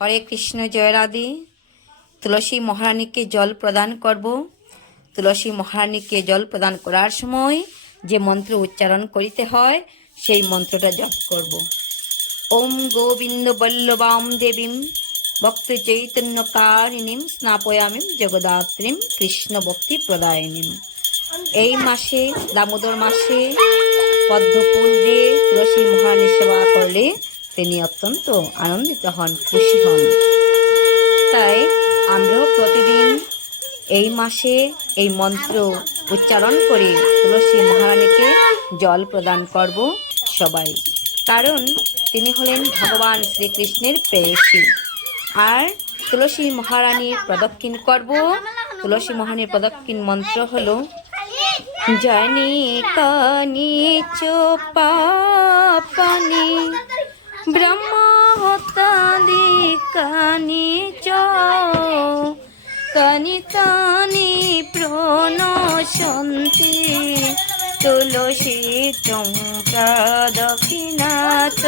হরে কৃষ্ণ, জয় রাধে। তুলসী মহারানীকে জল প্রদান করব। তুলসী মহারানীকে জল প্রদান করার সময় যে মন্ত্র উচ্চারণ করিতে হয়, সেই মন্ত্রটা জপ করব। ওম গোবিন্দ বল্লভাম দেবীম, ভক্ত চৈতন্য কারিণীম স্নাপয়ামিম, জগদাত্রীম, কৃষ্ণ ভক্তি প্রদায়নীম। এই মাসে, দামোদর মাসে, পদ্মফুল দিয়ে তুলসী মহারানী সেবা করলে তিনি অত্যন্ত আনন্দিত হন, খুশি হন। তাই আমরাও প্রতিদিন এই মাসে এই মন্ত্র উচ্চারণ করে তুলসী মহারানীকে জল প্রদান করব সবাই। কারণ তিনি হলেন ভগবান শ্রীকৃষ্ণের প্রেয়সী। আর তুলসী মহারানীর প্রদক্ষিণ করব। তুলসী মহারানীর প্রদক্ষিণ মন্ত্র হলো জানি কানি চোপাপানি কানি চ কানি তানি প্রণশন্তি তুলসী চম্পা দক্ষিণাত।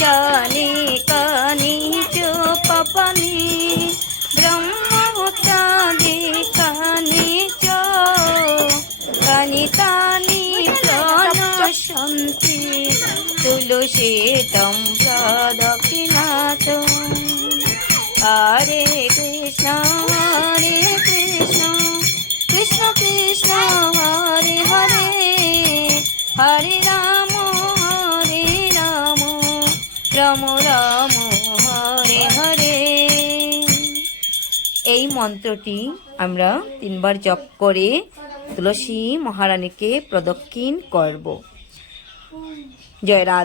জানি কানি চ পাপানি প্রণশন্তি তুলসী তম দক্ষিণাত। হরে কৃষ্ণ হরে কৃষ্ণ কৃষ্ণ কৃষ্ণ, হরে হরে। হরে রাম হরে রাম রাম রাম, হরে হরে। এই মন্ত্রটি আমরা তিনবার জপ করে তুলসী মহারানীকে প্রদক্ষিণ করব। Yo era